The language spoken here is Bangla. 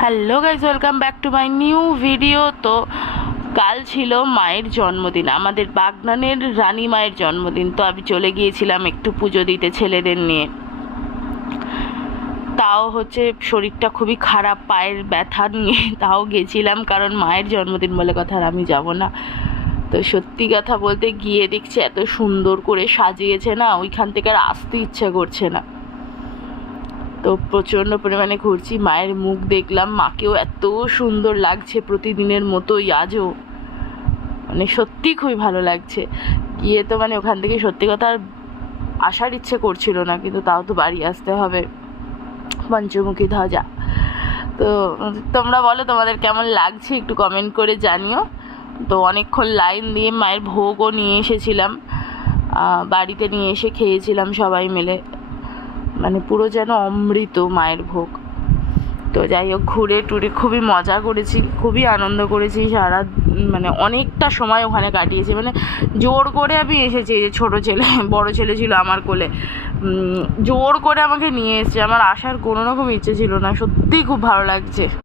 Hello guys, welcome back to my new video. তো কাল ছিল মায়ের জন্মদিন, আমাদের বাগনানের রানী মায়ের জন্মদিন। তো আমি চলে গিয়েছিলাম একটু পুজো দিতে ছেলেদের নিয়ে। তাও শরীরটা খুবই খারাপ, পায়ের ব্যথা নিয়ে তাও গেছিলাম, কারণ মায়ের জন্মদিন বলে কথা আর আমি যাব না। তো সত্যি কথা বলতে গিয়ে দেখছি এত সুন্দর করে সাজিয়েছে না, ওইখান থেকে আর আসতে ইচ্ছা করছে না। তো প্রচণ্ড পরিমাণে ঘুরছি, মায়ের মুখ দেখলাম, মাকেও এত সুন্দর লাগছে প্রতিদিনের মতোই আজও, সত্যি খুবই ভালো লাগছে। গিয়ে তো ওখান থেকে সত্যি কথা আর আসার ইচ্ছে করছিল না, কিন্তু তাও তো বাড়ি আসতে হবে। পঞ্চমুখী ধ্বজা। তো তোমরা বলো তোমাদের কেমন লাগছে, একটু কমেন্ট করে জানিও। তো অনেকক্ষণ লাইন দিয়ে মায়ের ভোগও নিয়ে এসেছিলাম, বাড়িতে নিয়ে এসে খেয়েছিলাম সবাই মিলে, পুরো যেন অমৃত মায়ের ভোগ। তো যাই হোক, ঘুরে টুরে খুবই মজা করেছি, খুবই আনন্দ করেছি। সারা অনেকটা সময় ওখানে কাটিয়েছি, জোর করে আমি এসেছি। এই যে ছোটো ছেলে, বড় ছেলে ছিল আমার কোলে, জোর করে আমাকে নিয়ে এসেছে। আমার আসার কোনো রকম ইচ্ছে ছিল না। সত্যিই খুব ভালো লাগছে।